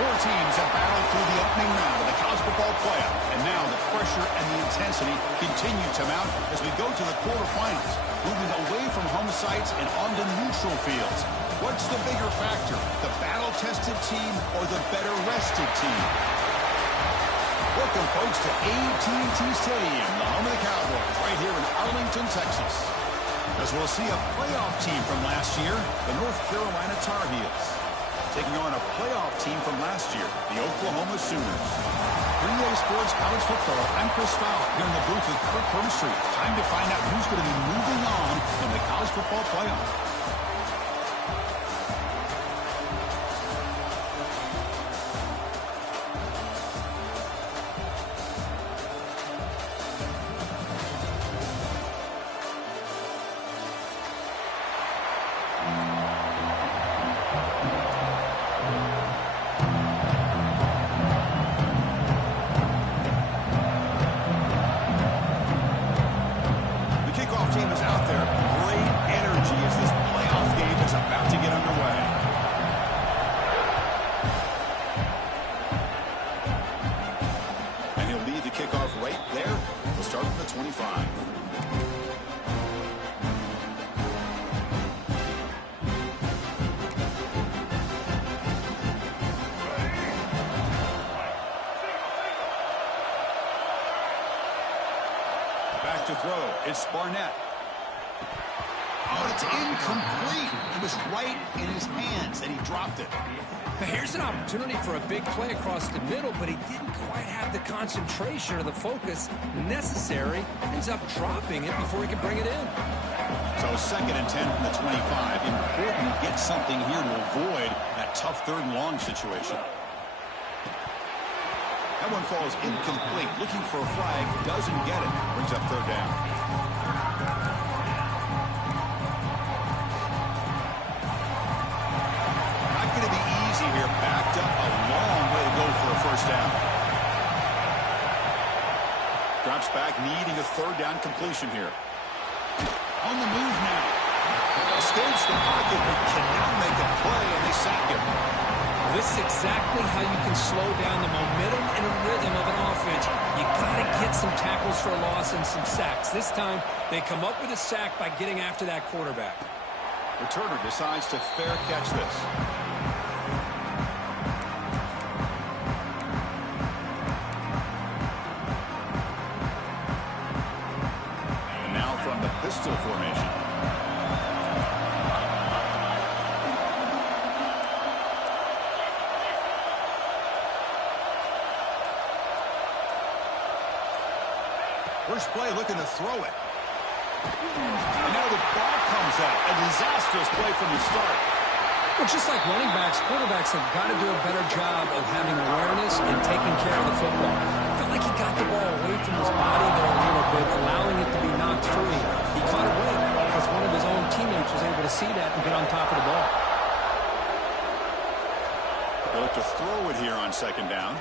Four teams have battled through the opening round of the college football playoff, and now the pressure and the intensity continue to mount as we go to the quarterfinals, moving away from home sites and onto neutral fields. What's the bigger factor, the battle-tested team or the better-rested team? Welcome, folks, to AT&T Stadium, the home of the Cowboys, right here in Arlington, Texas. As we'll see a playoff team from last year, the North Carolina Tar Heels, taking on a playoff team from last year, the Oklahoma Sooners. 3A Sports College Football, I'm Chris Fowler, here in the booth with Kirk Hermstreet. Time to find out who's going to be moving on in the college football playoff. To throw, it's Barnett. Oh, it's incomplete. It was right in his hands, and he dropped it. Here's an opportunity for a big play across the middle, but he didn't quite have the concentration or the focus necessary. Ends up dropping it before he can bring it in. So 2nd and 10 from the 25. Important to get something here to avoid that tough 3rd and long situation. That one falls incomplete. Looking for a flag. Doesn't get it. Brings up 3rd down. Not going to be easy here. Backed up a long way to go for a 1st down. Drops back, needing a 3rd down completion here. On the move now. Escapes the pocket, but cannot make a play, and they sack him. This is exactly how you can slow down the momentum and a rhythm of an offense. You got to get some tackles for a loss and some sacks. This time, they come up with a sack by getting after that quarterback. Returner decides to fair catch this. And now from the pistol formation. First play looking to throw it. And now the ball comes out. A disastrous play from the start. Well, just like running backs, quarterbacks have got to do a better job of having awareness and taking care of the football. I felt like he got the ball away from his body there a little bit, allowing it to be knocked free. He caught it well because one of his own teammates was able to see that and get on top of the ball. They'll look to throw it here on 2nd down.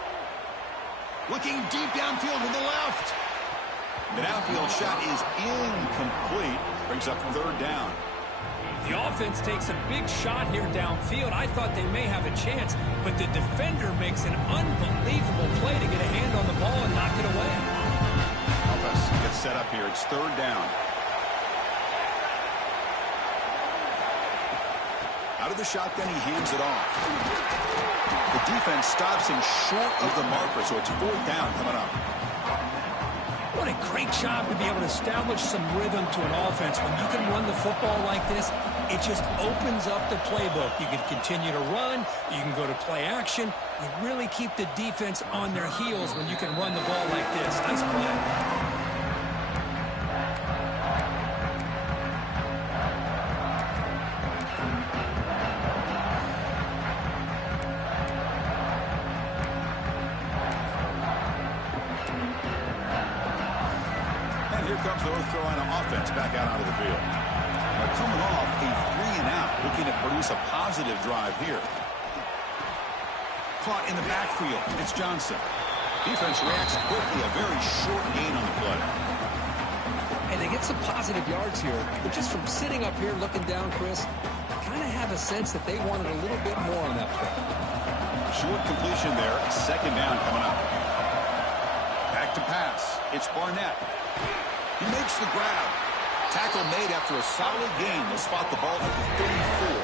Looking deep downfield to the left. The downfield shot is incomplete. Brings up third down. The offense takes a big shot here downfield. I thought they may have a chance, but the defender makes an unbelievable play to get a hand on the ball and knock it away. Offense gets set up here. It's third down. Out of the shotgun, he hands it off. The defense stops him short of the marker, so it's fourth down coming up. What a great job to be able to establish some rhythm to an offense. When you can run the football like this, it just opens up the playbook. You can continue to run. You can go to play action. You really keep the defense on their heels when you can run the ball like this. Nice play. Comes the North Carolina offense back out onto the field. They're coming off a 3-and-out, looking to produce a positive drive here. Caught in the backfield. It's Johnson. Defense reacts quickly. A very short gain on the play. And they get some positive yards here, but just from sitting up here looking down, Chris, kind of have a sense that they wanted a little bit more on that play. Short completion there. Second down coming up. Back to pass. It's Barnett. He makes the grab. Tackle made after a solid gain. They'll spot the ball at the 34.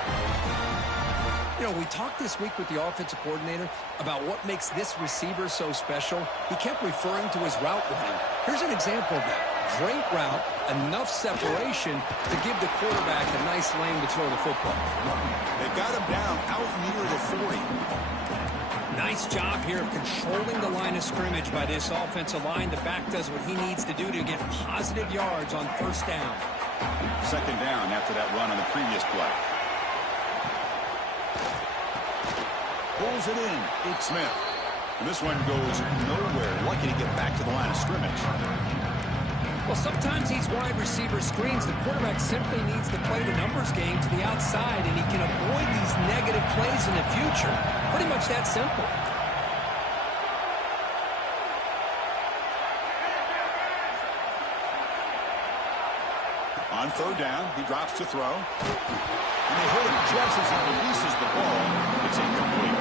You know, we talked this week with the offensive coordinator about what makes this receiver so special. He kept referring to his route running. Here's an example of that. Great route, enough separation to give the quarterback a nice lane to throw the football. They've got him down out near the 40. Nice job here of controlling the line of scrimmage by this offensive line. The back does what he needs to do to get positive yards on first down. Second down after that run on the previous play. Pulls it in. It's Smith. And this one goes nowhere. Lucky to get back to the line of scrimmage. Well, sometimes these wide receiver screens, the quarterback simply needs to play the numbers game to the outside, and he can avoid these negative plays in the future. Pretty much that simple. On third down, he drops to throw. And they hit him just as he releases the ball. It's incomplete.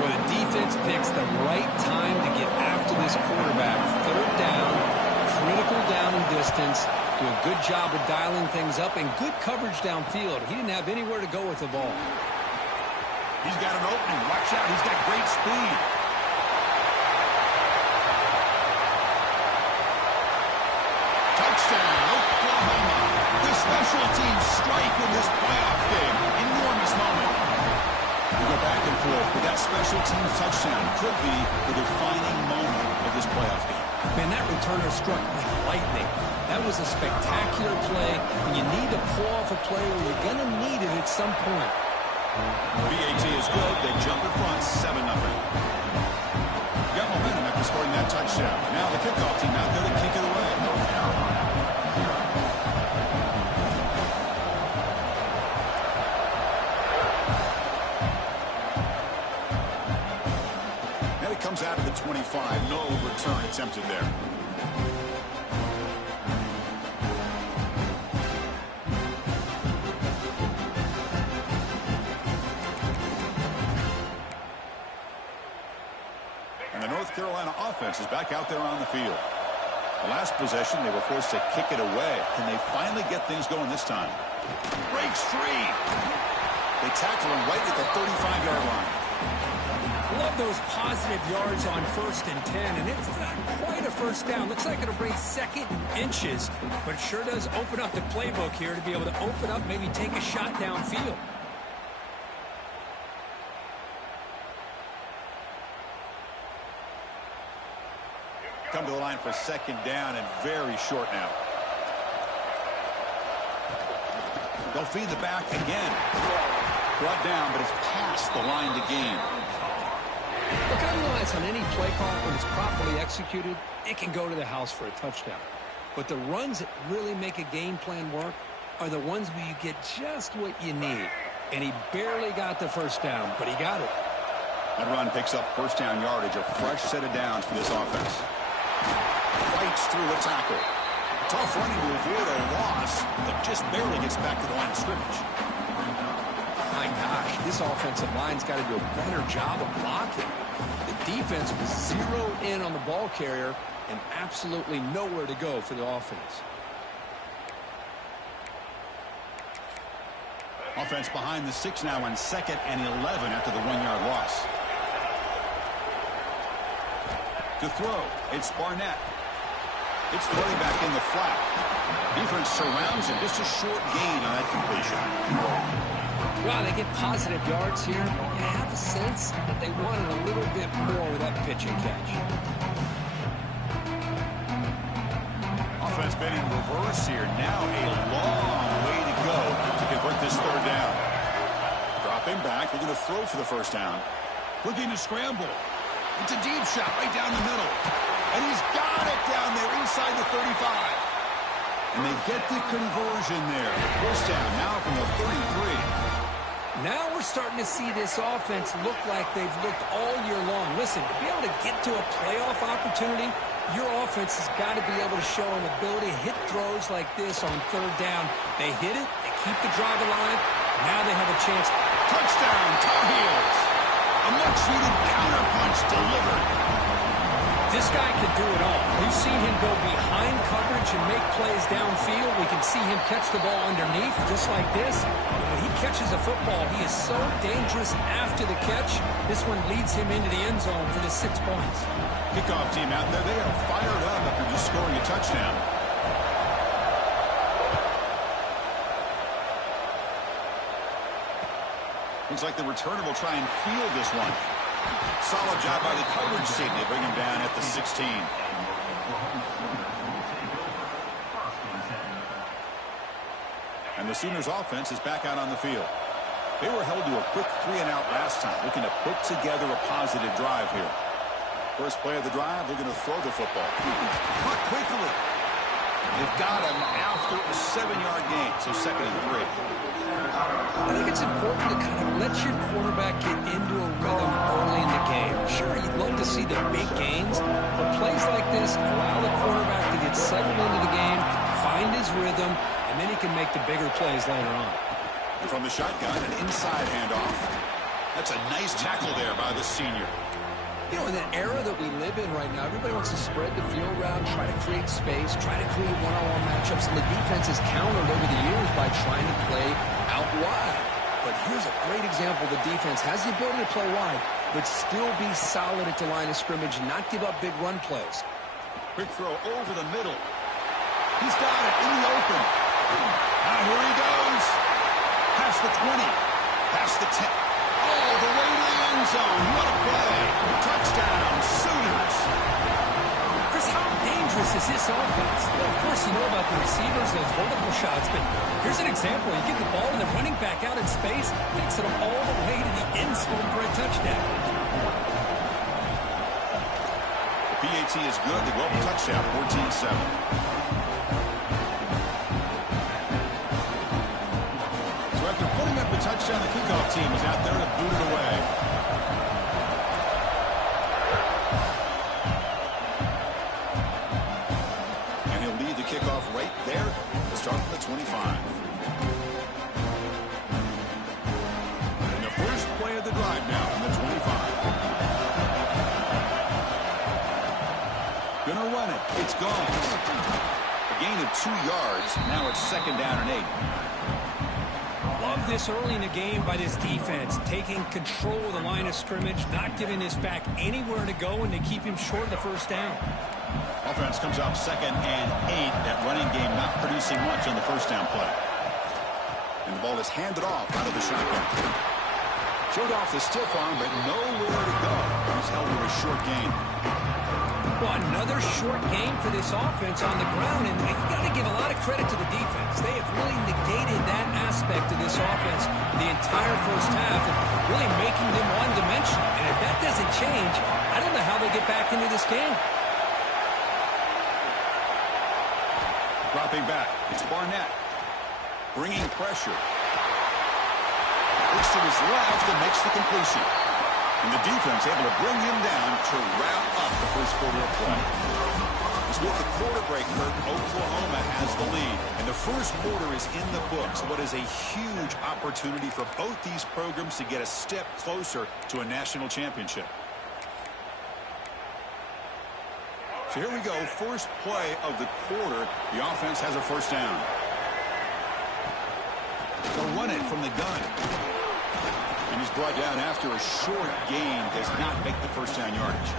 Well, the defense picks the right time to get after this quarterback. Third down, critical down and distance. Do a good job of dialing things up and good coverage downfield. He didn't have anywhere to go with the ball. He's got an opening. Watch out. He's got great speed. Touchdown, Oklahoma. The special teams strike in this playoff game. Enormous moment. We go back and forth, but that special teams touchdown could be the defining moment of this playoff game. Man, that returner struck like lightning. That was a spectacular play. When you need to pull off a play where you're going to need it at some point. BAT is good. They jump in front, 7-0. Got momentum after scoring that touchdown. Now the kickoff team out there to kick it away. Now he comes out of the 25. No return attempted there. Carolina offense is back out there on the field. The last possession, they were forced to kick it away. Can they finally get things going this time? Breaks free. They tackle him right at the 35-yard line. Love those positive yards on 1st and 10, and it's not quite a first down. Looks like it'll bring second inches, but it sure does open up the playbook here to be able to open up, maybe take a shot downfield. Come to the line for second down and very short now. They'll feed the back again. Brought down, but it's past the line to gain. Look, I realize on any play call, when it's properly executed, it can go to the house for a touchdown. But the runs that really make a game plan work are the ones where you get just what you need. And he barely got the first down, but he got it. That run picks up first down yardage, a fresh set of downs for this offense. Fights through a tackle. Tough running to avoid a loss, but just barely gets back to the line of scrimmage. My gosh, this offensive line's got to do a better job of blocking. The defense was zeroed in on the ball carrier and absolutely nowhere to go for the offense. Offense behind the 6 now on 2nd and 11 after the 1-yard loss. To throw, it's Barnett. It's the running back in the flat. Defense surrounds him. Just a short gain on that completion. Wow, they get positive yards here. You have a sense that they wanted a little bit more with that pitch and catch. Offense been in reverse here. Now a long way to go to convert this 3rd down. Dropping back. They're going to throw for the 1st down. Looking to scramble. It's a deep shot right down the middle. And he's got it down there inside the 35. And they get the conversion there. 1st down now from the 33. Now we're starting to see this offense look like they've looked all year long. Listen, to be able to get to a playoff opportunity, your offense has got to be able to show an ability to hit throws like this on 3rd down. They hit it, they keep the drive alive. Now they have a chance. Touchdown, Tar Heels. A much-needed counterpunch delivered. This guy can do it all. We've seen him go behind coverage and make plays downfield. We can see him catch the ball underneath just like this. And when he catches a football, he is so dangerous after the catch. This one leads him into the end zone for the 6 points. Kickoff team out there, they are fired up after just scoring a touchdown. Looks like the returner will try and field this one. Solid job by the coverage team. They bring him down at the 16. And the Sooners offense is back out on the field. They were held to a quick 3-and-out last time, looking to put together a positive drive here. First play of the drive, they're going to throw the football. Caught quickly. They've got him after a 7-yard gain, so 2nd and 3. I think it's important to kind of let your quarterback get into a rhythm early in the game. Sure, you'd love to see the big gains, but plays like this allow the quarterback to get settled into the game, find his rhythm, and then he can make the bigger plays later on. And from the shotgun, an inside handoff. That's a nice tackle there by the senior. You know, in the era that we live in right now, everybody wants to spread the field around, try to create space, try to create one-on-one matchups, and the defense has countered over the years by trying to play out wide. But here's a great example. The defense has the ability to play wide, but still be solid at the line of scrimmage and not give up big run plays. Quick throw over the middle. He's got it in the open. Now here he goes. Past the 20. Past the 10. All the way to the end zone. What a play. Touchdown, Sooners. Chris, how dangerous is this offense? Well, of course, you know about the receivers, those vertical shots, but here's an example. You get the ball and the running back out in space, takes it all the way to the end zone for a touchdown. The PAT is good. They go up a touchdown, 14-7. Touchdown, the kickoff team is out there to boot it away. And he'll lead the kickoff right there to start from the 25. And the first play of the drive now from the 25. Gonna run it. It's gone. A gain of 2 yards. Now it's 2nd down and 8. Love this early in the game by this defense, taking control of the line of scrimmage, not giving this back anywhere to go, and to keep him short of the 1st down. Offense comes out 2nd and 8. That running game not producing much on the 1st down play. And the ball is handed off out of the shotgun. Showed off the stiff arm, but nowhere to go. He's held to a short gain. Well, another short game for this offense on the ground, and you got to give a lot of credit to the defense. They have really negated that aspect of this offense the entire 1st half, and really making them one-dimensional. And if that doesn't change, I don't know how they get back into this game. Dropping back, it's Barnett. Bringing pressure. Looks to his left and makes the completion. And the defense able to bring him down to wrap up the first quarter of play. As with the quarter break, Kurt, Oklahoma has the lead. And the first quarter is in the books. What is a huge opportunity for both these programs to get a step closer to a national championship. So here we go. First play of the quarter. The offense has a first down. They'll run it from the gun. And he's brought down after a short gain. Does not make the first down yardage.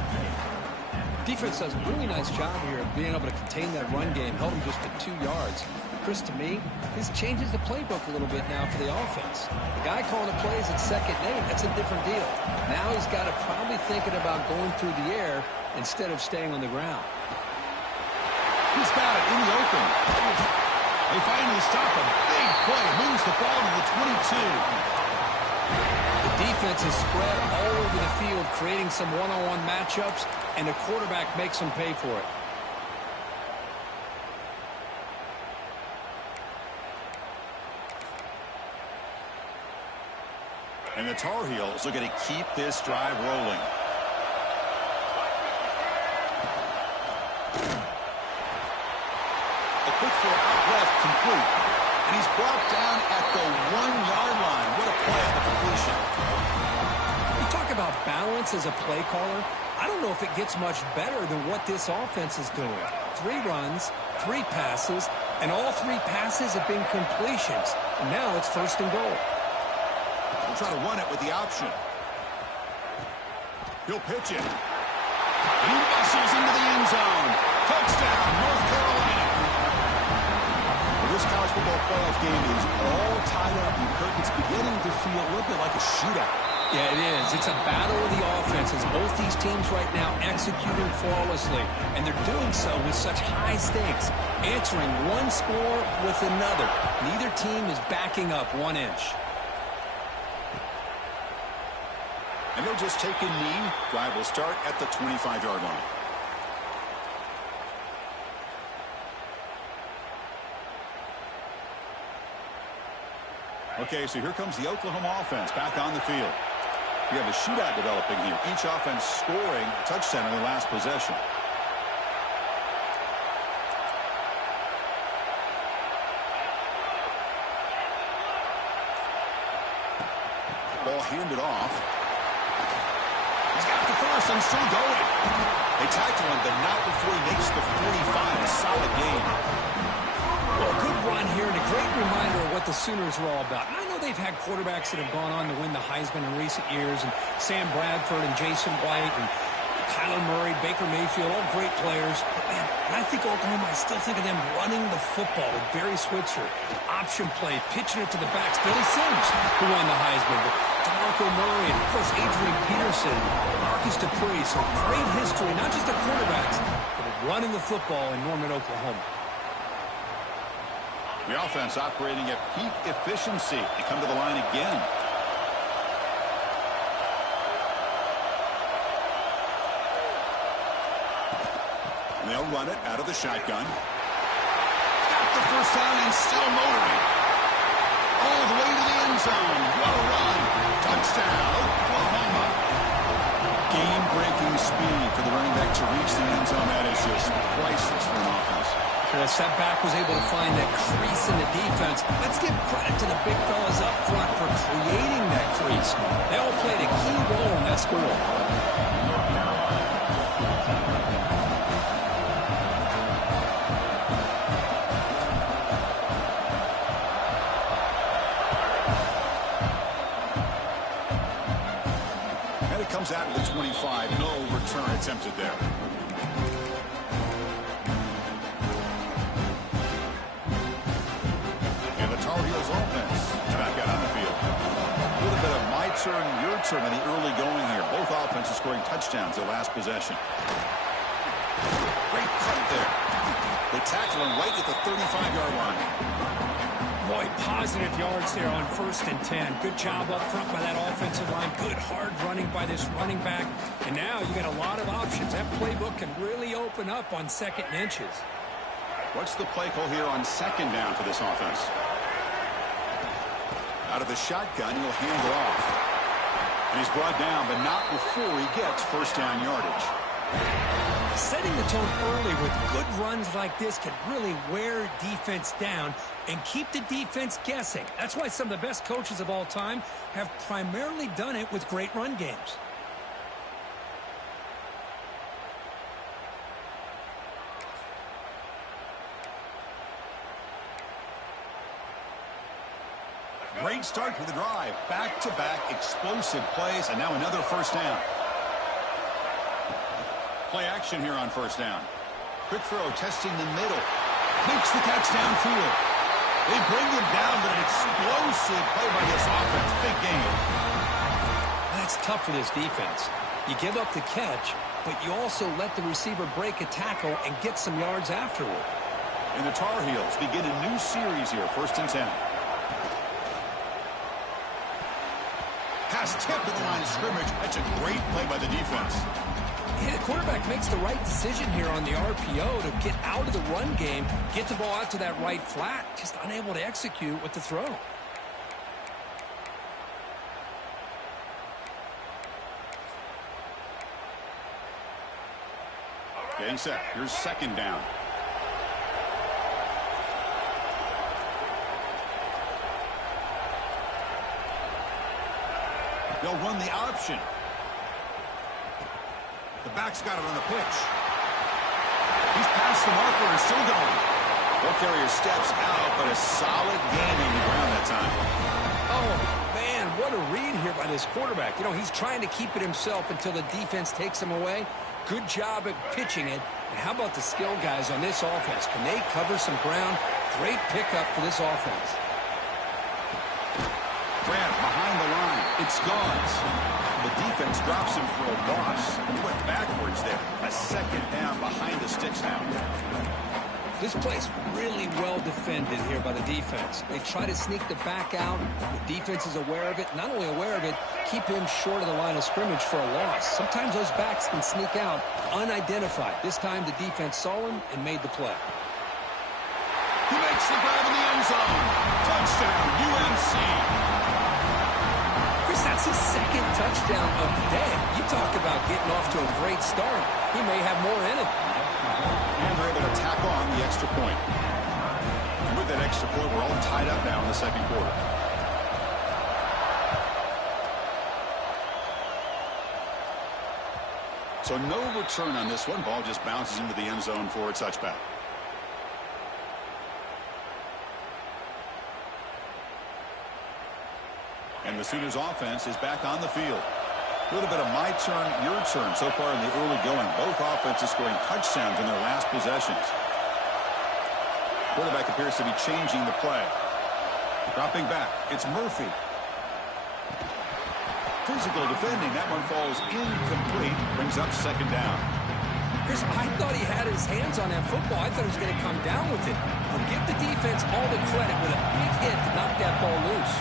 Defense does a really nice job here of being able to contain that run game. Held him just to 2 yards. Chris, to me, this changes the playbook a little bit now for the offense. The guy calling the plays at 2nd and 8, that's a different deal. Now he's got to probably thinking about going through the air instead of staying on the ground. He's got it in the open. They finally stop a big play. Moves the ball to the 22. The defense is spread all over the field, creating some one-on-one matchups, and the quarterback makes them pay for it. And the Tar Heels are going to keep this drive rolling. A quick throw out left, complete. And he's brought down at the 1-yard line. What a play on the completion. You talk about balance as a play caller. I don't know if it gets much better than what this offense is doing. 3 runs, 3 passes, and all 3 passes have been completions. And now it's 1st and goal. We'll try to run it with the option. He'll pitch it. He muscles into the end zone. Touchdown, North Carolina. Well, this college football playoff game is all tied up, and Kirk, it's beginning to feel a little bit like a shootout. Yeah, it is. It's a battle of the offenses. Both these teams right now executing flawlessly, and they're doing so with such high stakes, answering one score with another. Neither team is backing up 1 inch. And they'll just take a knee. Drive will start at the 25-yard line. Okay, so here comes the Oklahoma offense back on the field. We have a shootout developing here. Each offense scoring a touchdown in the last possession. Ball handed off. He's got the first and still going. They tackle him, but not before he makes the 45. A solid game. Well, a good run here and a great reminder of what the Sooners are all about. And I know they've had quarterbacks that have gone on to win the Heisman in recent years, and Sam Bradford and Jason White and Kyler Murray, Baker Mayfield, all great players. But, man, when I think Oklahoma, I still think of them running the football with Barry Switzer. Option play, pitching it to the backs. Billy Sims, who won the Heisman. But DeMarco Murray, and, of course, Adrian Peterson, Marcus Dupree. So great history, not just of quarterbacks, but of running the football in Norman, Oklahoma. The offense operating at peak efficiency. They come to the line again. And they'll run it out of the shotgun. Got the first down and still motoring. All the way to the end zone. What a run. Touchdown, Oklahoma. Game-breaking speed for the running back to reach the end zone. That is just priceless for an offense. Chris, that back was able to find that crease in the defense. Let's give credit to the big fellas up front for creating that crease. They all played a key role in that score. And it comes out to the 25. No return attempted there. Your turn in the early going here. Both offenses scoring touchdowns their last possession. Great cut there. They tackle him right at the 35-yard line. Boy, positive yards there on 1st and 10. Good job up front by that offensive line. Good hard running by this running back. And now you got a lot of options. That playbook can really open up on 2nd and inches. What's the play call here on 2nd down for this offense? Out of the shotgun, he'll hand it off. And he's brought down, but not before he gets 1st down yardage. Setting the tone early with good runs like this can really wear defense down and keep the defense guessing. That's why some of the best coaches of all time have primarily done it with great run games. Great start to the drive. Back-to-back explosive plays, and now another first down. Play action here on first down. Quick throw, testing the middle. Makes the catch downfield. They bring him down, but an explosive play by this offense. Big game. That's tough for this defense. You give up the catch, but you also let the receiver break a tackle and get some yards afterward. And the Tar Heels begin a new series here, 1st and 10. Pass tip to the line of scrimmage. That's a great play by the defense. Yeah, the quarterback makes the right decision here on the RPO to get out of the run game, get the ball out to that right flat, just unable to execute with the throw. Getting set. Here's 2nd down. They'll run the option. The back's got it on the pitch. He's past the marker and still going. Ball carrier steps out, but a solid gain on the ground that time. Oh, man, what a read here by this quarterback. You know, he's trying to keep it himself until the defense takes him away. Good job at pitching it. And how about the skill guys on this offense? Can they cover some ground? Great pickup for this offense. Grant behind the line. It's gone. The defense drops him for a loss. He went backwards there. A 2nd down behind the sticks now. This play's really well defended here by the defense. They try to sneak the back out. The defense is aware of it. Not only aware of it, keep him short of the line of scrimmage for a loss. Sometimes those backs can sneak out unidentified. This time the defense saw him and made the play. He makes the grab in the end zone. Touchdown, UNC. That's his 2nd touchdown of the day. You talk about getting off to a great start. He may have more in it. And they're able to tack on the extra point. And with that extra point, we're all tied up now in the 2nd quarter. So no return on this one. Ball just bounces into the end zone for a touchback. And the Sooners offense is back on the field. A little bit of my turn, your turn so far in the early going. Both offenses scoring touchdowns in their last possessions. Quarterback appears to be changing the play. Dropping back. It's Murphy. Physical defending. That one falls incomplete. Brings up 2nd down. Chris, I thought he had his hands on that football. I thought he was going to come down with it. But give the defense all the credit with a big hit to knock that ball loose.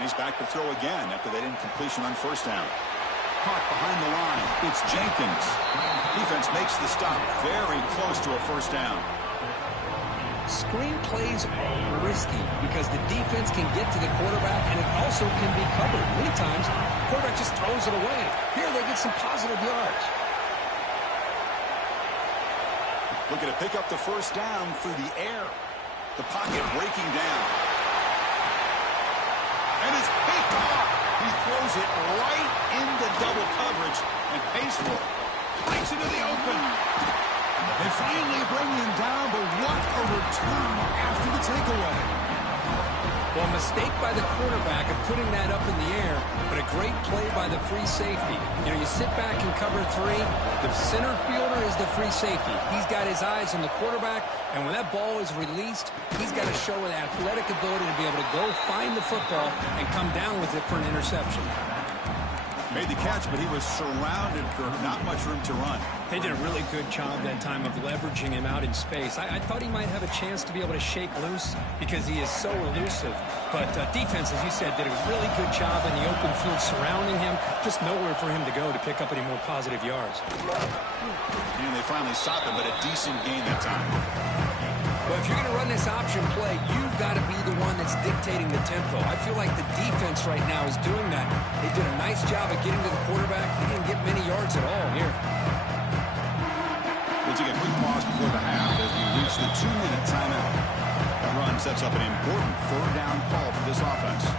And he's back to throw again after that incompletion on 1st down. Caught behind the line. It's Jenkins. Defense makes the stop very close to a 1st down. Screen plays are risky because the defense can get to the quarterback and it also can be covered. Many times, the quarterback just throws it away. Here they get some positive yards. Looking to pick up the 1st down through the air. The pocket breaking down. And it's picked off. He throws it right into double coverage and pays for it. Breaks into the open. They finally bring him down, but what a return after the takeaway. Well, a mistake by the quarterback of putting that up in the air, but a great play by the free safety. You know, you sit back and cover 3. The center fielder is the free safety. He's got his eyes on the quarterback, and when that ball is released, he's got to show an athletic ability to be able to go find the football and come down with it for an interception. Made the catch, but he was surrounded for not much room to run. They did a really good job that time of leveraging him out in space. I thought he might have a chance to be able to shake loose because he is so elusive. But defense, as you said, did a really good job in the open field surrounding him. Just nowhere for him to go to pick up any more positive yards. And they finally stopped him, but a decent gain that time. Well, if you're going to run this option play, you've got to be the one that's dictating the tempo. I feel like the defense right now is doing that. They did a nice job of getting to the quarterback. He didn't get many yards at all here. We'll take a quick pause before the half as we reach the 2-minute timeout. That run sets up an important third down call for this offense.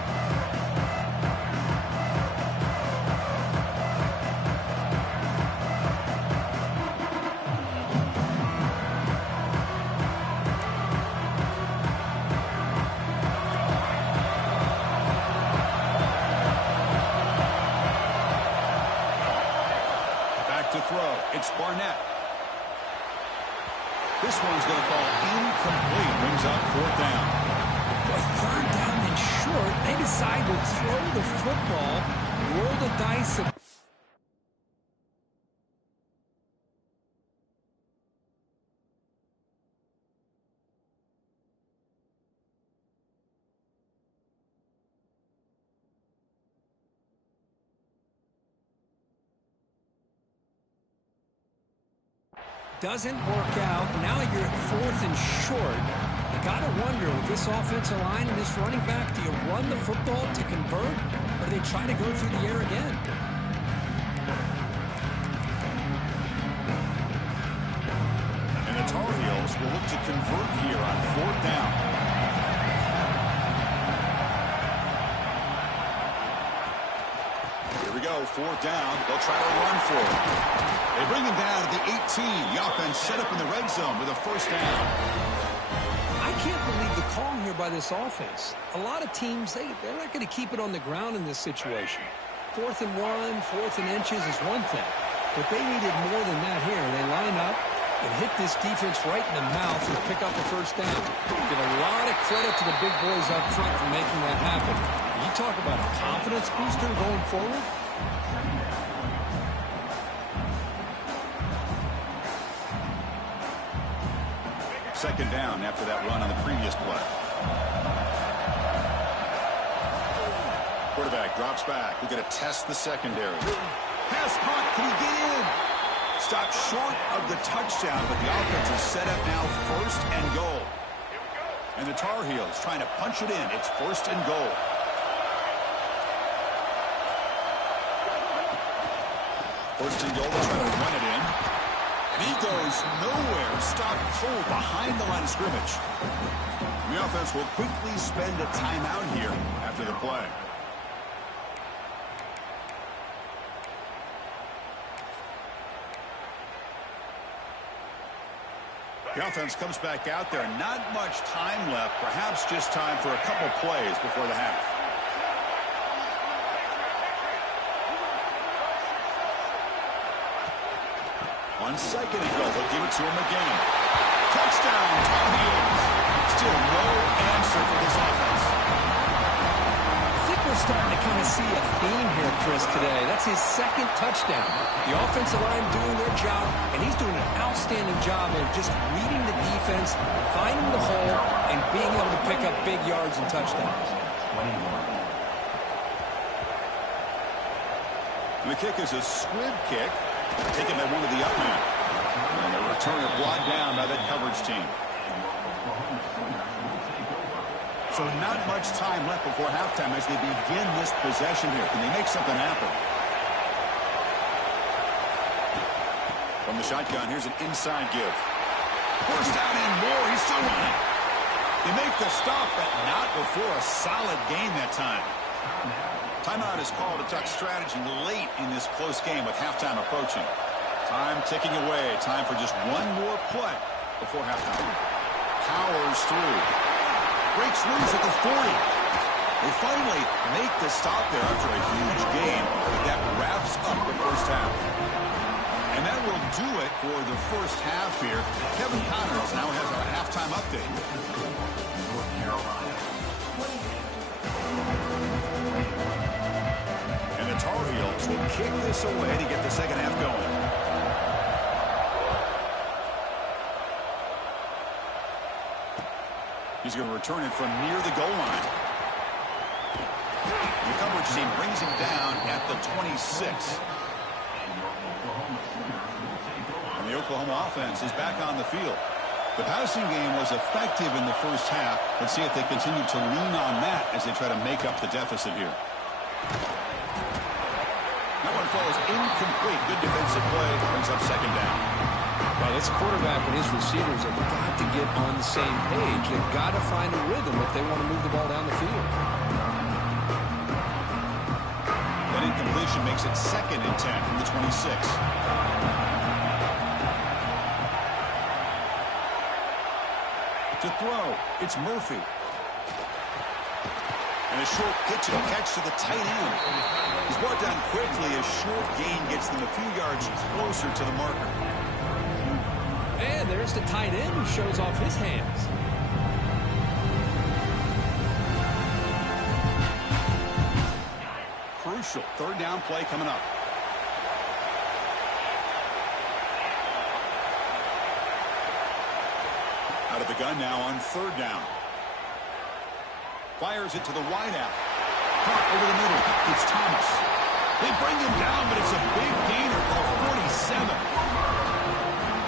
It's Barnett. This one's going to fall incomplete. Brings up fourth down. Well, third down and short. They decide to throw the football, roll the dice. Doesn't work out. Now you're at fourth and short. You got to wonder, with this offensive line and this running back, do you run the football to convert, or do they try to go through the air again? And the Tar Heels will look to convert here on fourth down. Here we go, fourth down. They'll try to run for it. They bring him down at the 18. The offense set up in the red zone with a first down. I can't believe the call here by this offense. A lot of teams, they're not going to keep it on the ground in this situation. 4th and 1, 4th and inches is one thing. But they needed more than that here. They line up and hit this defense right in the mouth and pick up the first down. Give a lot of credit to the big boys up front for making that happen. You talk about a confidence booster going forward. Second down after that run on the previous play. Quarterback drops back. We're going to test the secondary. Pass caught. Can he get in? Stopped short of the touchdown, but the offense is set up now first and goal. And the Tar Heels trying to punch it in. It's first and goal. First and goal. They'll try to run it in. And he goes nowhere. Stopped full behind the line of scrimmage. The offense will quickly spend a timeout here after the play. The offense comes back out there. Not much time left. Perhaps just time for a couple plays before the half. On second and goal, they'll give it to him again. Touchdown, Tar Heels. Still no answer for this offense. I think we're starting to kind of see a theme here, Chris, today. That's his second touchdown. The offensive line doing their job, and he's doing an outstanding job of just reading the defense, finding the hole, and being able to pick up big yards and touchdowns. And the kick is a squib kick. Taken by one of the up men. And the returner brought down by that coverage team. So not much time left before halftime as they begin this possession here. Can they make something happen? From the shotgun, here's an inside give. First down and more. He's still running. They make the stop, but not before a solid game that time. Timeout is called to talk strategy late in this close game with halftime approaching. Time ticking away. Time for just one more play before halftime. Powers through. Breaks loose at the 40. They finally make the stop there after a huge game. But that wraps up the first half. And that will do it for the first half here. Kevin Connors now has our halftime update. North Carolina. The Tar Heels will kick this away to get the second half going. He's going to return it from near the goal line. The coverage team brings him down at the 26. And the Oklahoma offense is back on the field. The passing game was effective in the first half. Let's see if they continue to lean on that as they try to make up the deficit here. That one falls incomplete. Good defensive play. Brings up second down. Well, this quarterback and his receivers have got to get on the same page. They've got to find a rhythm if they want to move the ball down the field. That incompletion makes it 2nd and 10 from the 26. To throw, it's Murphy. And a short pitch and catch to the tight end. He's brought down quickly. A short gain gets them a few yards closer to the marker. And there's the tight end who shows off his hands. Crucial 3rd down play coming up. Out of the gun now on 3rd down. Fires it to the wideout. Caught over the middle. It's Thomas. They bring him down, but it's a big gainer for 47.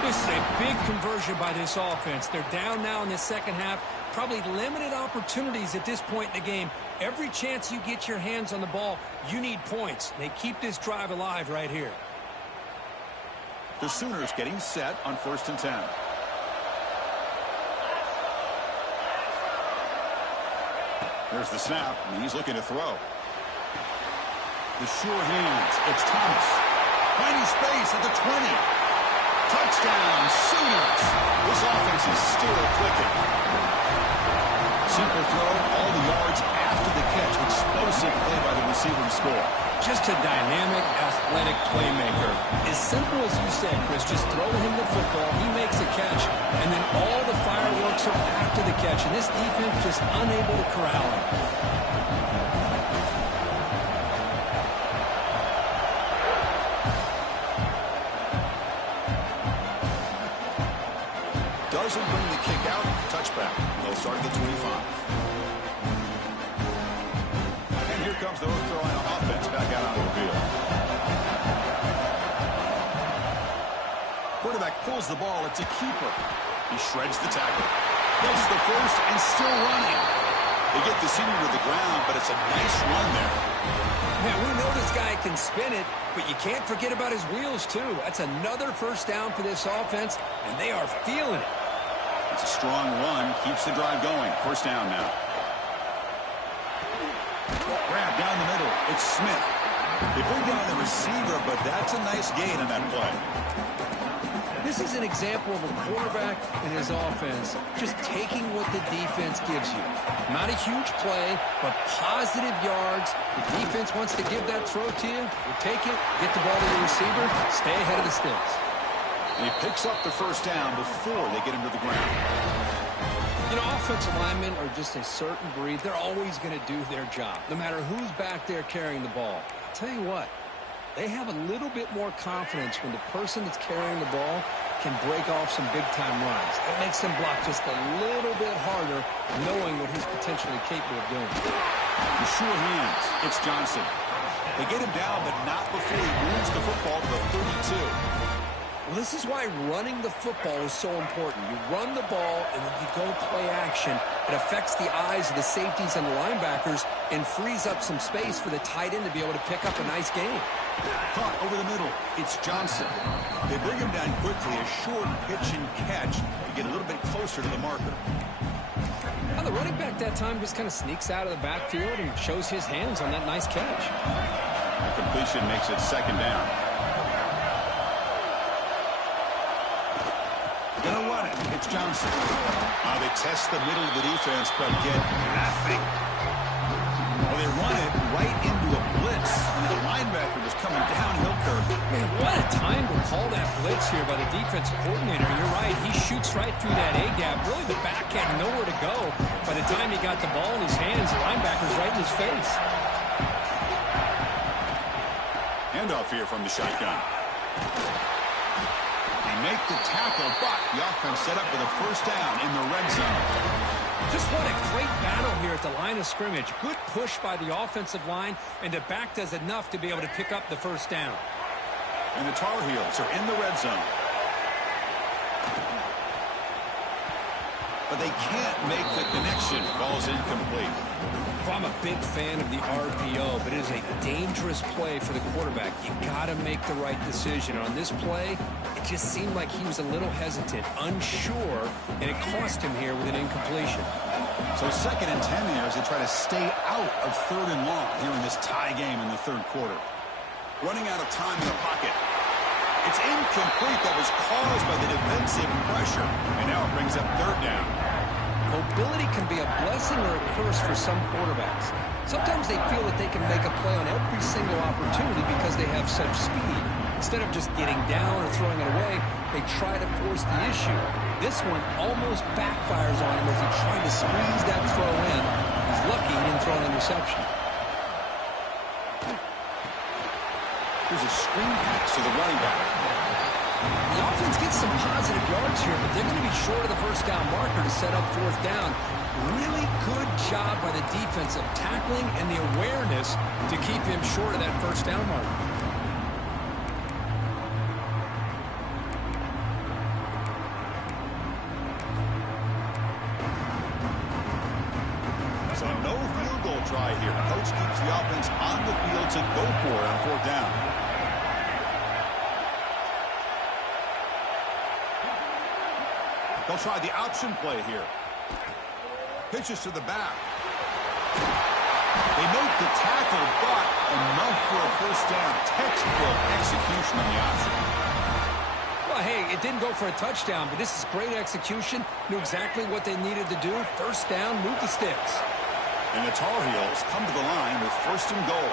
This is a big conversion by this offense. They're down now in the second half. Probably limited opportunities at this point in the game. Every chance you get your hands on the ball, you need points. They keep this drive alive right here. The Sooners getting set on 1st and 10. There's the snap, and he's looking to throw. The sure hands. It's Thomas. Finding space at the 20. Touchdown, Sooners. This offense is still clicking. Simple throw, all the yards after the catch. Explosive play by the receiver to score. Just a dynamic, athletic playmaker. As simple as you said, Chris, just throw him the football, he makes a catch, and then all the fireworks are after the catch, and this defense just unable to corral him. Doesn't bring the kick out. Touchback. They'll start at the 25. And here comes the North Carolina offense back out on the field. Quarterback pulls the ball. It's a keeper. He shreds the tackle. Gets the first and still running. They get the senior to the ground, but it's a nice run there. Man, we know this guy can spin it, but you can't forget about his wheels, too. That's another first down for this offense, and they are feeling it. It's a strong run. Keeps the drive going. First down now. Grab down the middle. It's Smith. They bring down the receiver, but that's a nice gain on that play. This is an example of a quarterback and his offense just taking what the defense gives you. Not a huge play, but positive yards. The defense wants to give that throw to you. You take it, get the ball to the receiver, stay ahead of the sticks. And he picks up the first down before they get him to the ground. You know, offensive linemen are just a certain breed. They're always going to do their job, no matter who's back there carrying the ball. I'll tell you what, they have a little bit more confidence when the person that's carrying the ball can break off some big-time runs. It makes them block just a little bit harder, knowing what he's potentially capable of doing. The sure hands. It's Johnson. They get him down, but not before he moves the football to the 32. Well, this is why running the football is so important. You run the ball, and then you go play action. It affects the eyes of the safeties and the linebackers and frees up some space for the tight end to be able to pick up a nice game. Caught over the middle. It's Johnson. They bring him down quickly. A short pitch and catch to get a little bit closer to the marker. Now, the running back that time just kind of sneaks out of the backfield and shows his hands on that nice catch. Completion makes it second down. Gonna run it. It's Johnson. They test the middle of the defense, but get nothing. Well, they run it right into a blitz. The linebacker was coming downhill curve. Man, what a time to call that blitz here by the defensive coordinator. You're right. He shoots right through that A-gap. Really, the back had nowhere to go. By the time he got the ball in his hands, the linebacker's right in his face. Handoff here from the shotgun. Make the tackle, but the offense set up with a first down in the red zone. Just what a great battle here at the line of scrimmage. Good push by the offensive line, and the back does enough to be able to pick up the first down. And the Tar Heels are in the red zone. but they can't make the connection. Ball's incomplete. Well, I'm a big fan of the RPO, but it is a dangerous play for the quarterback. You got to make the right decision. On this play, it just seemed like he was a little hesitant, unsure, and it cost him here with an incompletion. So 2nd and 10 here as they try to stay out of 3rd and long here in this tie game in the 3rd quarter. Running out of time in the pocket. It's incomplete. That was caused by the defensive pressure. And now it brings up 3rd down. Mobility can be a blessing or a curse for some quarterbacks. Sometimes they feel that they can make a play on every single opportunity because they have such speed. Instead of just getting down or throwing it away, they try to force the issue. This one almost backfires on him as he tried to squeeze that throw in. He's lucky he didn't throw an interception. Here's a screen pass to the running back. The offense gets some positive yards here, but they're going to be short of the 1st down marker to set up 4th down. Really good job by the defense of tackling and the awareness to keep him short of that 1st down marker. So no field goal try here. Coach keeps the offense on the field to go for it on 4th down. They'll try the option play here. Pitches to the back. They make the tackle, but enough for a 1st down. Textbook execution on the option. Well, hey, it didn't go for a touchdown, but this is great execution. Knew exactly what they needed to do. 1st down, move the sticks. And the Tar Heels come to the line with 1st and goal.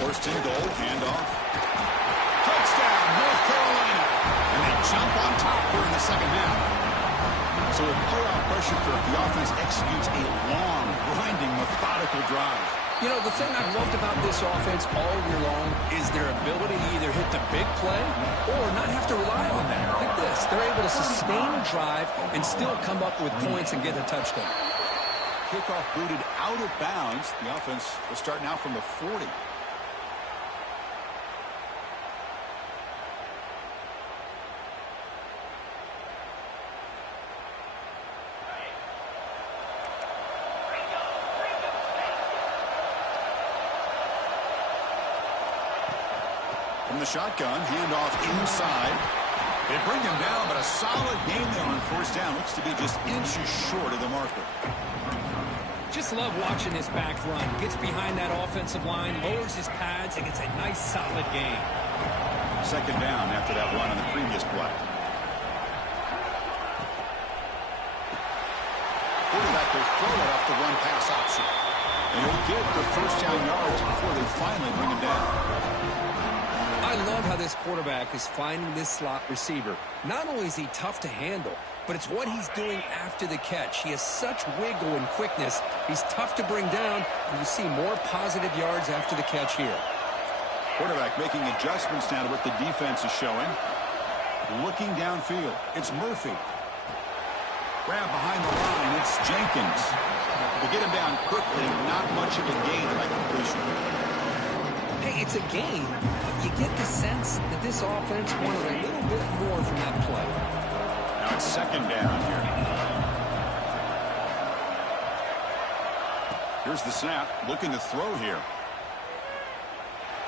First and goal, handoff. Touchdown, North Carolina. And they jump on top here in the 2nd half. So with playoff pressure, the offense executes a long, grinding, methodical drive. You know, the thing I've loved about this offense all year long is their ability to either hit the big play or not have to rely on that. Like this, they're able to sustain a drive and still come up with points and get a touchdown. Kickoff booted out of bounds. The offense will start now from the 40. From the shotgun, handoff inside. They bring him down, but a solid game there on 1st down. Looks to be just inches short of the marker. Just love watching this back run. Gets behind that offensive line, lowers his pads, and gets a nice, solid gain. 2nd down after that run on the previous play. Quarterback will throw it off the run-pass option. And he'll get the 1st down yards before they finally bring him down. I love how this quarterback is finding this slot receiver. Not only is he tough to handle, but it's what he's doing after the catch. He has such wiggle and quickness. He's tough to bring down, and you see more positive yards after the catch here. Quarterback making adjustments now to what the defense is showing. Looking downfield, it's Murphy. Grab behind the line, it's Jenkins. To get him down quickly, not much of a gain on that completion. Hey, it's a game, but you get the sense that this offense wanted a little bit more from that play. Now it's 2nd down here. Here's the snap, looking to throw here.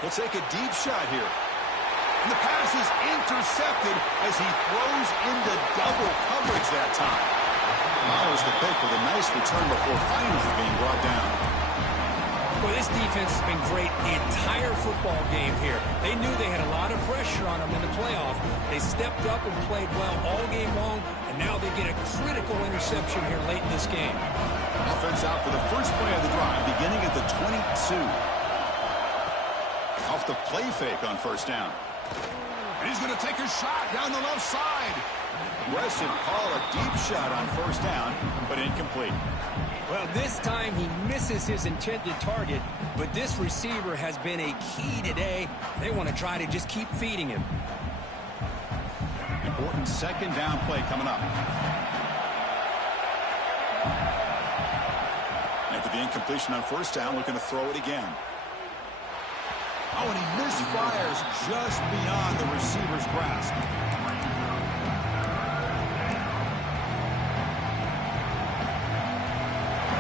He'll take a deep shot here. And the pass is intercepted as he throws into double coverage that time. Follows the pick with a nice return before finally being brought down. Well, this defense has been great the entire football game here. They knew they had a lot of pressure on them in the playoff. They stepped up and played well all game long, and now they get a critical interception here late in this game. Offense out for the first play of the drive, beginning at the 22. Off the play fake on 1st down. And he's going to take a shot down the left side. Aggressive call, a deep shot on 1st down, but incomplete. Well, this time he misses his intended target, but this receiver has been a key today. They want to try to just keep feeding him. Important 2nd down play coming up. With the incompletion on first down, looking to throw it again. Oh, and he misfires just beyond the receiver's grasp.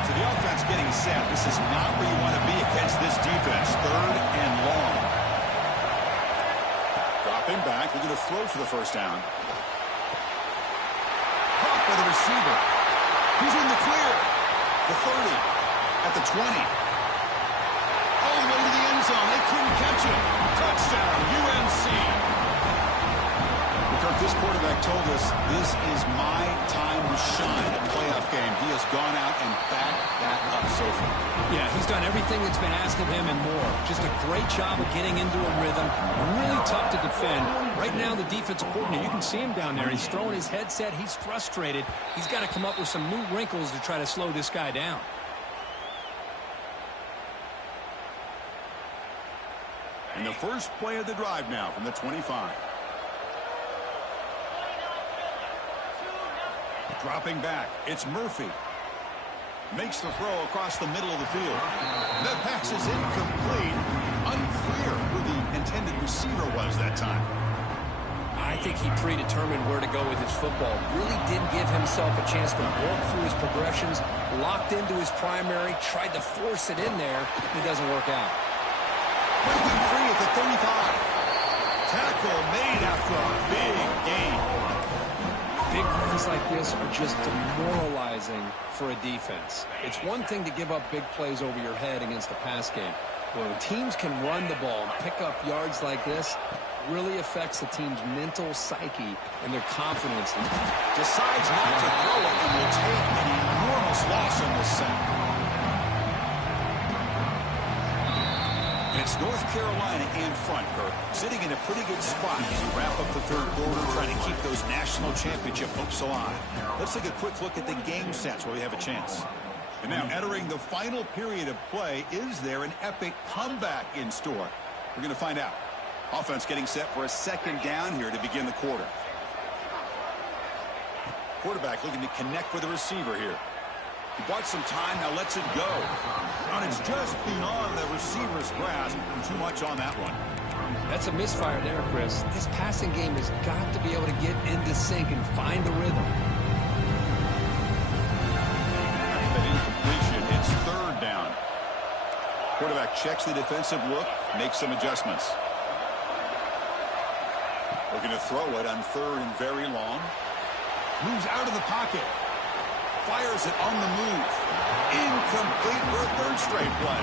So the offense getting set. This is not where you want to be against this defense. 3rd and long. Dropping back, looking to throw for the first down. Caught by the receiver. He's in the clear. The 30. At the 20. All the way to the end zone. They couldn't catch it. Touchdown, UNC. Kirk, this quarterback told us this is my time to shine. A playoff game. He has gone out and backed that up so far. Yeah, he's done everything that's been asked of him and more. Just a great job of getting into a rhythm. Really tough to defend. Right now, the defensive coordinator, you can see him down there. He's throwing his headset. He's frustrated. He's got to come up with some new wrinkles to try to slow this guy down. And the first play of the drive now from the 25. Dropping back, it's Murphy. Makes the throw across the middle of the field. That pass is incomplete. Unclear who the intended receiver was that time. I think he predetermined where to go with his football. Really didn't give himself a chance to walk through his progressions. Locked into his primary, tried to force it in there. It doesn't work out. Breaking free at the 35. Tackle made after a big gain. Big runs like this are just demoralizing for a defense. It's one thing to give up big plays over your head against the pass game. When teams can run the ball and pick up yards like this, it really affects the team's mental psyche and their confidence. Decides not to throw it and will take an enormous loss on this sack. It's North Carolina in front, Kirk, sitting in a pretty good spot as we wrap up the 3rd quarter, trying to keep those national championship hopes alive. Let's take a quick look at the game stats where we have a chance. And now entering the final period of play, is there an epic comeback in store? We're going to find out. Offense getting set for a 2nd down here to begin the quarter. Quarterback looking to connect with the receiver here. He bought some time, now lets it go. And it's just beyond the receiver's grasp. Too much on that one. That's a misfire there, Chris. This passing game has got to be able to get into sync and find the rhythm. That incompletion, it's 3rd down. Quarterback checks the defensive look, makes some adjustments. Looking to throw it on 3rd and very long. Moves out of the pocket. Fires it on the move. Incomplete for a 3rd straight play.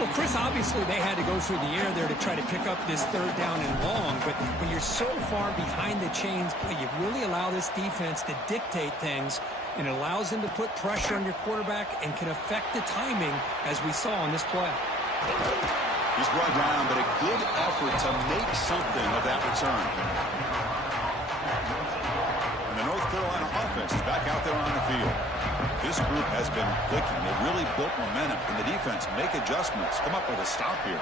Well, Chris, obviously they had to go through the air there to try to pick up this 3rd down and long, but when you're so far behind the chains, boy, you really allow this defense to dictate things, and it allows them to put pressure on your quarterback and can affect the timing, as we saw on this play. He's brought down, but a good effort to make something of that return. The North Carolina offense is back out there on the field. This group has been clicking. They really built momentum. Can the defense make adjustments? Come up with a stop here.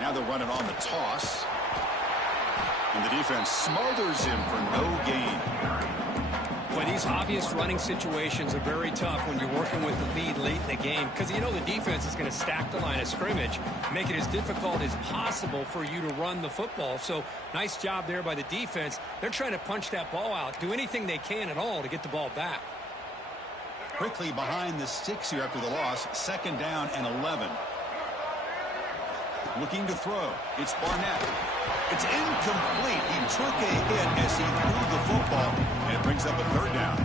Now they're running on the toss. And the defense smothers him for no gain. Boy, these obvious running situations are very tough when you're working with the lead late in the game, because you know the defense is going to stack the line of scrimmage, make it as difficult as possible for you to run the football. So nice job there by the defense. They're trying to punch that ball out, do anything they can at all to get the ball back. Quickly behind the sticks here after the loss, 2nd down and 11. Looking to throw. It's Barnett. It's incomplete. He took a hit as he threw the football, and it brings up a 3rd down.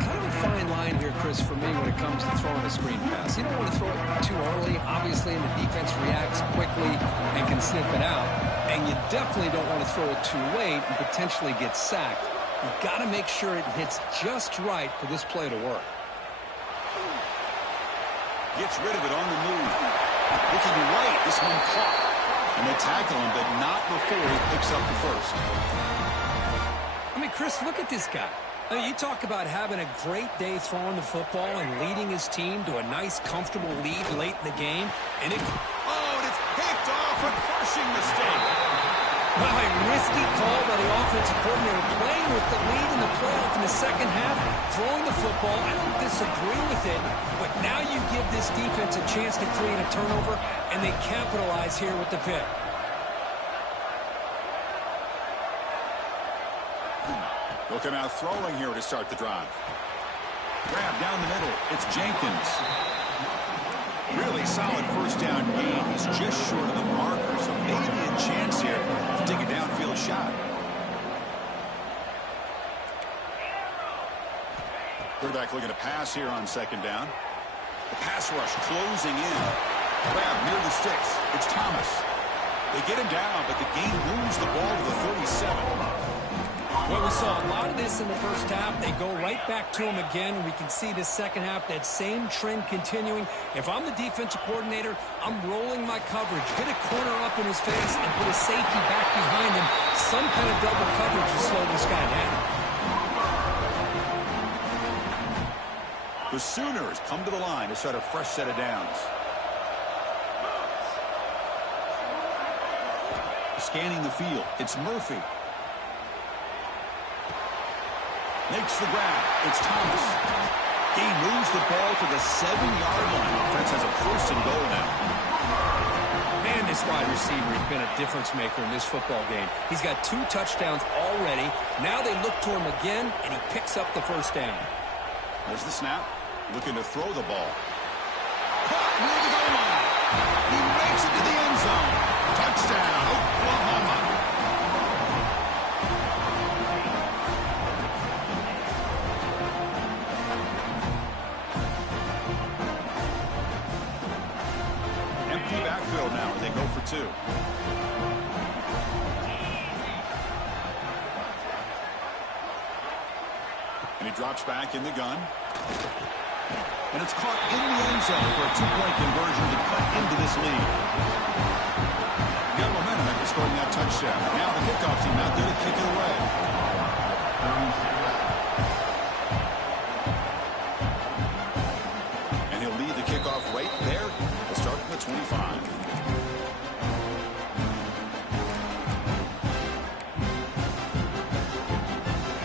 Kind of a fine line here, Chris, for me when it comes to throwing a screen pass. You don't want to throw it too early, obviously, and the defense reacts quickly and can sniff it out. And you definitely don't want to throw it too late and potentially get sacked. You've got to make sure it hits just right for this play to work. Gets rid of it on the move. Looking right, this one caught. And they tackle him, but not before he picks up the 1st. I mean, Chris, look at this guy. I mean, you talk about having a great day throwing the football and leading his team to a nice, comfortable lead late in the game. And it's picked off, a crushing mistake. Well, a risky call by the offensive coordinator, playing with the lead in the playoff in the second half, throwing the football. I don't disagree with it, but now you give this defense a chance to create a turnover, and they capitalize here with the pick. They'll come out throwing here to start the drive. Grab down the middle. It's Jenkins. Really solid first down gain. He's just short of the marker, so maybe a chance here to take a downfield shot. Quarterback looking to pass here on second down. The pass rush closing in. Grab near the sticks. It's Thomas. They get him down, but the game moves the ball to the 37. Well, we saw a lot of this in the first half. They go right back to him again. We can see the second half, that same trend continuing. If I'm the defensive coordinator, I'm rolling my coverage. Get a corner up in his face and put a safety back behind him. Some kind of double coverage to slow this guy down. The Sooners come to the line to start a fresh set of downs. Scanning the field, it's Murphy. Makes the grab. It's Thomas. He moves the ball to the 7-yard line. Offense has a first and goal now. Man, this wide receiver has been a difference maker in this football game. He's got 2 touchdowns already. Now they look to him again, and he picks up the first down. There's the snap. Looking to throw the ball. Caught near the goal line. He makes it to the end zone. Touchdown, Oklahoma. Backfield now, and they go for 2. And he drops back in the gun. And it's caught in the end zone for a 2-point conversion to cut into this lead. Got momentum after scoring that touchdown. Now the kickoff team out there to kick it away. And he'll lead the kickoff right there. We'll start from the 25.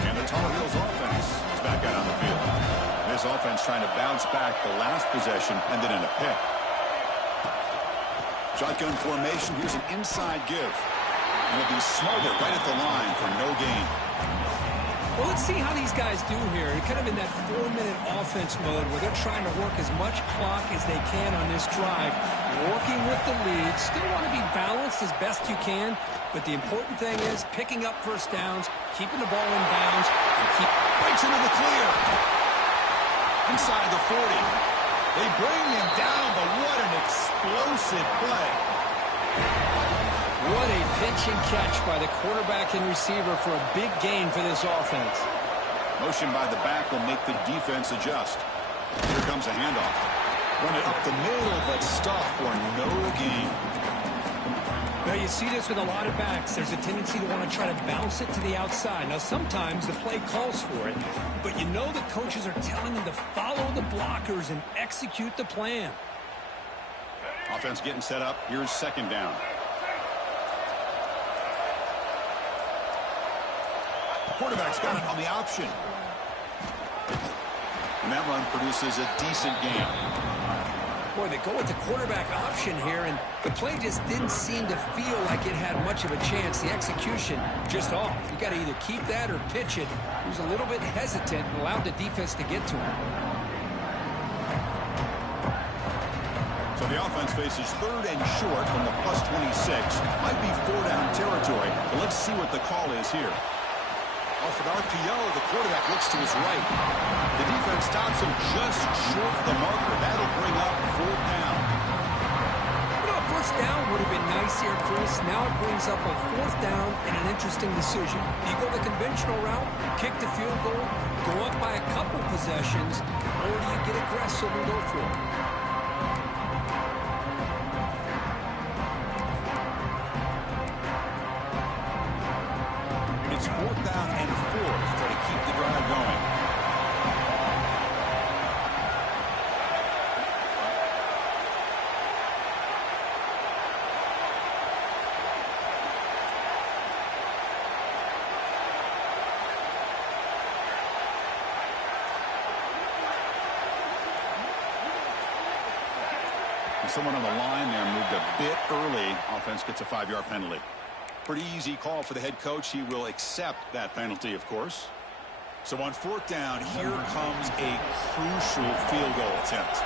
And the Tar Heels offense is back out on the field. This offense trying to bounce back the last possession, ended in a pick. Shotgun formation. Here's an inside give. And it'll be smothered right at the line for no gain. Well, let's see how these guys do here. They're kind of in that 4-minute offense mode where they're trying to work as much clock as they can on this drive. Working with the lead. Still want to be balanced as best you can. But the important thing is picking up first downs, keeping the ball in bounds, and keep... Breaks into the clear. Inside the 40. They bring him down, but what an explosive play. What a pitch and catch by the quarterback and receiver for a big gain for this offense. Motion by the back will make the defense adjust. Here comes a handoff. Run it up the middle, but stuffed for no gain. Now, you see this with a lot of backs. There's a tendency to want to try to bounce it to the outside. Now, sometimes the play calls for it, but you know the coaches are telling them to follow the blockers and execute the plan. Offense getting set up. Here's second down. Quarterback's got it on the option. And that run produces a decent gain. Boy, they go with the quarterback option here, and the play just didn't seem to feel like it had much of a chance. The execution just off. You got to either keep that or pitch it. He was a little bit hesitant and allowed the defense to get to him. So the offense faces third and short from the plus 26. Might be 4-down territory, but let's see what the call is here. Off an RPO, the quarterback looks to his right. The defense stops him just short of the marker. That'll bring up 4th down. You know, first down would have been nice here, Chris. Now it brings up a 4th down and an interesting decision. Do you go the conventional route, kick the field goal, go up by a couple possessions, or do you get aggressive and go for it? It's 4th down and 4 to try to keep the drive going. Someone on the line there moved a bit early. Offense gets a 5-yard penalty. Pretty easy call for the head coach. He will accept that penalty, of course. So on 4th down, here comes a crucial field goal attempt.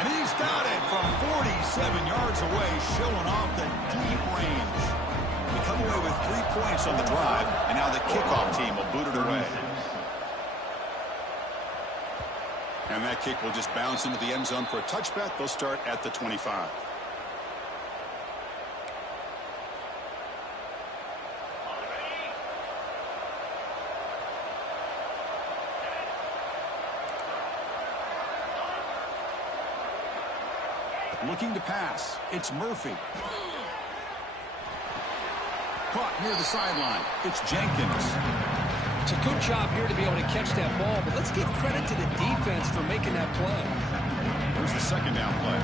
And he's got it from 47 yards away, showing off the deep range. We come away with 3 points on the drive, and now the kickoff team will boot it away. And that kick will just bounce into the end zone for a touchback. They'll start at the 25. Looking to pass. It's Murphy. Caught near the sideline. It's Jenkins. It's a good job here to be able to catch that ball, but let's give credit to the defense for making that play. Here's the 2nd down play.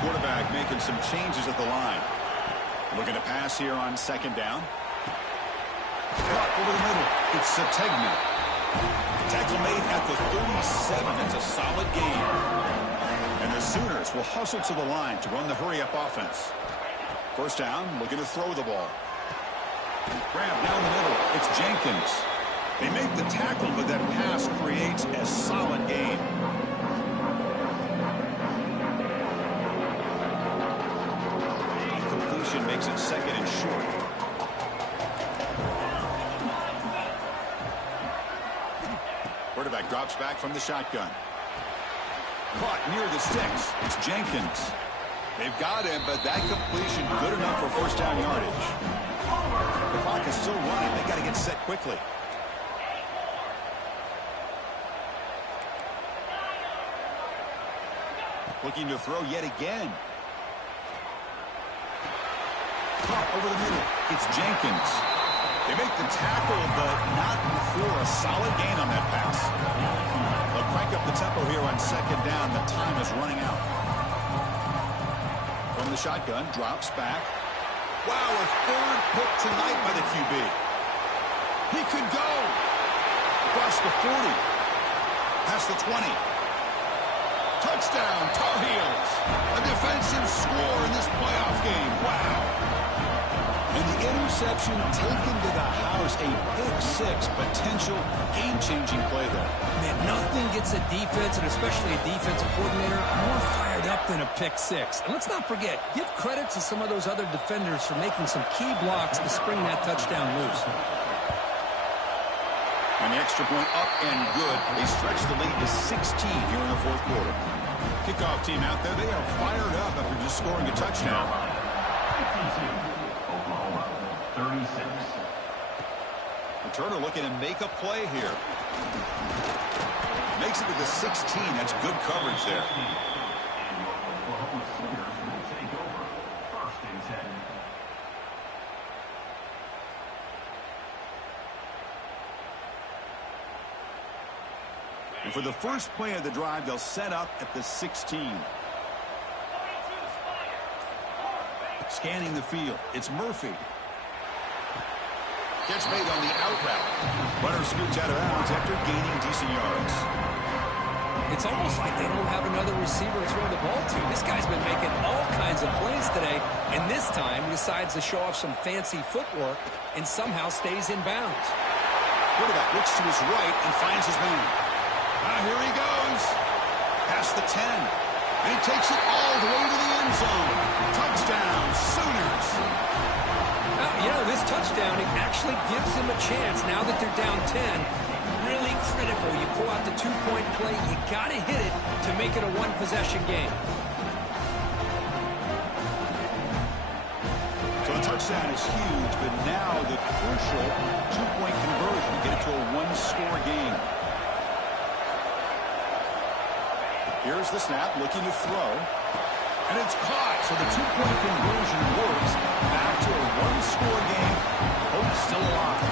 Quarterback making some changes at the line. Looking to pass here on 2nd down. Caught over the middle. It's Sategna. Tackle made at the 37. That's a solid gain. And the Sooners will hustle to the line to run the hurry-up offense. 1st down, looking to throw the ball. Grab down the middle. It's Jenkins. They make the tackle, but that pass creates a solid gain. Completion makes it 2nd and short. Quarterback drops back from the shotgun. Caught near the sticks. It's Jenkins. They've got him, but that completion good enough for 1st down yardage. The clock is still running. They got to get set quickly. Looking to throw yet again. Caught over the middle. It's Jenkins. They make the tackle, but not before a solid gain on that pass. They'll crank up the tempo here on 2nd down. The time is running out. From the shotgun, drops back. Wow, a 3rd pick tonight by the QB. He could go. Across the 40. Past the 20. Touchdown, Tar Heels. A defensive score in this playoff game. Wow. And the interception taken to the house. A pick-6 potential game-changing play there. Man, nothing gets a defense, and especially a defensive coordinator, more fired up than a pick-6. And let's not forget, give credit to some of those other defenders for making some key blocks to spring that touchdown loose. And the extra point up and good. They stretch the lead to 16 here in the 4th quarter. Kickoff team out there. They are fired up after just scoring a touchdown. 36. Returner looking to make a play here. Makes it to the 16. That's good coverage there. And for the first play of the drive, they'll set up at the 16. Scanning the field. It's Murphy. Catch made on the out route. Runner scoots out of bounds after gaining decent yards. It's almost like they don't have another receiver to throw the ball to. This guy's been making all kinds of plays today, and this time decides to show off some fancy footwork and somehow stays in bounds. Quarterback looks to his right and finds his man. Here he goes. Past the 10. And he takes it all the way to the end zone. Touchdown, Sooners. You know, this touchdown, it actually gives them a chance now that they're down 10. Really critical. You pull out the 2-point play. You got to hit it to make it a one-possession game. So the touchdown is huge, but now the crucial 2-point conversion to get it to a one-score game. Here's the snap, looking to throw. And it's caught, so the 2-point conversion works. Back to a one-score game. Hope still alive.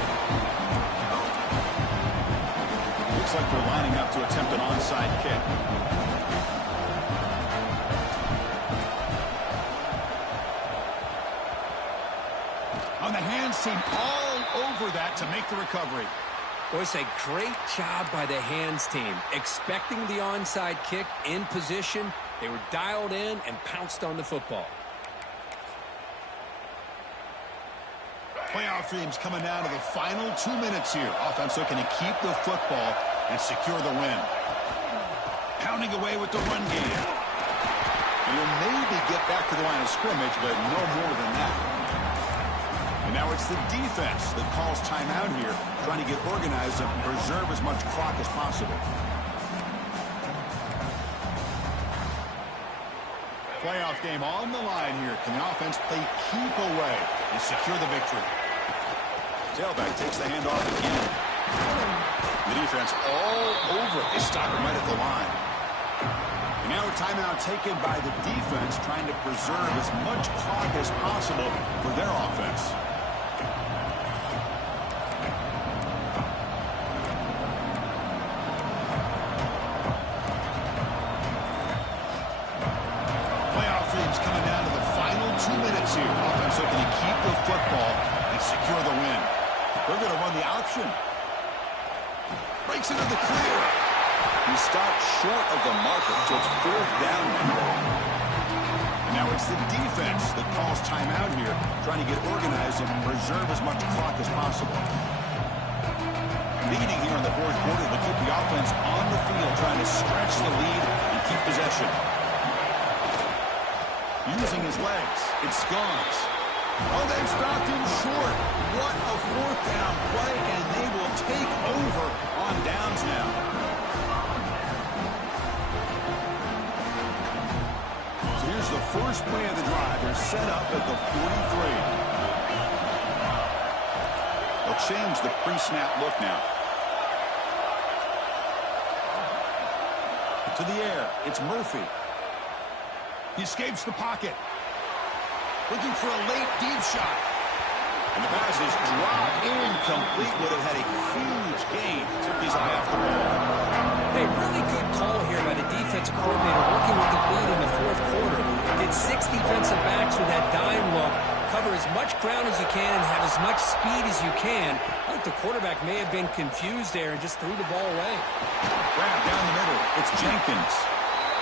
Looks like they're lining up to attempt an onside kick. On the hands team, all over that to make the recovery. Well, it's a great job by the hands team. Expecting the onside kick in position, they were dialed in and pounced on the football. Playoff dreams coming down to the final 2 minutes here. Offense looking to keep the football and secure the win. Pounding away with the run game. And will maybe get back to the line of scrimmage, but no more than that. And now it's the defense that calls timeout here, trying to get organized and preserve as much clock as possible. Playoff game on the line here. Can the offense play keep away and secure the victory? Tailback takes the handoff again. The defense all over it. They stop him right at the line. And now a timeout taken by the defense, trying to preserve as much clock as possible for their offense. Playoff dreams coming down to the final 2 minutes here. Offense looking to keep the football and secure the win. They're going to run the option. Breaks into the clear. He stopped short of the marker, so it's 4th down now. Now it's the defense that calls timeout here, trying to get organized and preserve as much clock as possible. Leading here in the 4th quarter, they'll keep the offense on the field, trying to stretch the lead and keep possession. Using his legs, it's Scones. Oh, they've stopped him short. What a 4th down play, and they will take over on downs now. So here's the first play of the drive. They're set up at the 43. They'll change the pre-snap look now. To the air, it's Murphy. He escapes the pocket. Looking for a late deep shot. And the pass is dropped incomplete. Would have had a huge gain. Took his eye off the ball. A really good call here by the defensive coordinator working with the lead in the 4th quarter. Did 6 defensive backs with that dime look. Cover as much ground as you can and have as much speed as you can. I think the quarterback may have been confused there and just threw the ball away. Grab down the middle. It's Jenkins.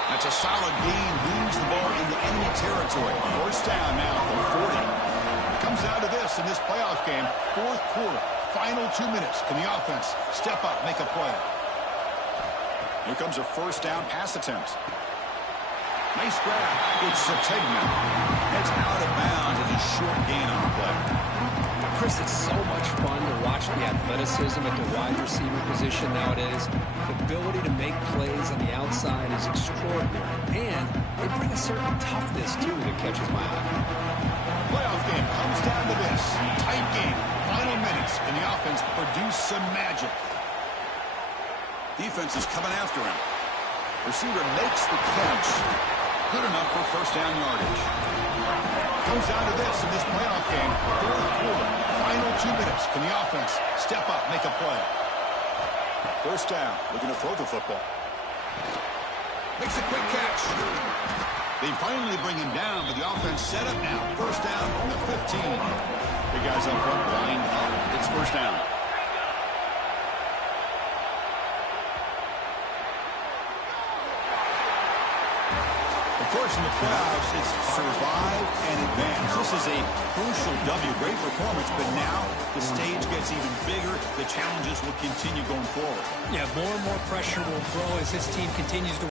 That's a solid gain. Moves the ball into enemy territory. 1st down now at the 40. It comes down to this in this playoff game. 4th quarter. Final 2 minutes. Can the offense step up, make a play? Here comes a 1st down pass attempt. Nice grab. It's Sategna. It's out of bounds as a short gain on the play. Chris, it's so much fun to watch the athleticism at the wide receiver position nowadays. The ability to make plays on the outside is extraordinary. And they bring a certain toughness, too, that catches my eye. Playoff game comes down to this. Tight game. Final minutes. Can the offense produce some magic? Defense is coming after him. Receiver makes the catch. Good enough for 1st down yardage. Comes down to this in this playoff game. 4th quarter. Final 2 minutes. Can the offense step up, make a play? 1st down. Looking to throw the football. Makes a quick catch. They finally bring him down, but the offense set up now. 1st down from the 15. Big guys up front, line up. It's 1st down. Of course, in the playoffs, it's survive and advance. This is a crucial W. Great performance, but now the stage gets even bigger. The challenges will continue going forward. Yeah, more and more pressure will grow as this team continues to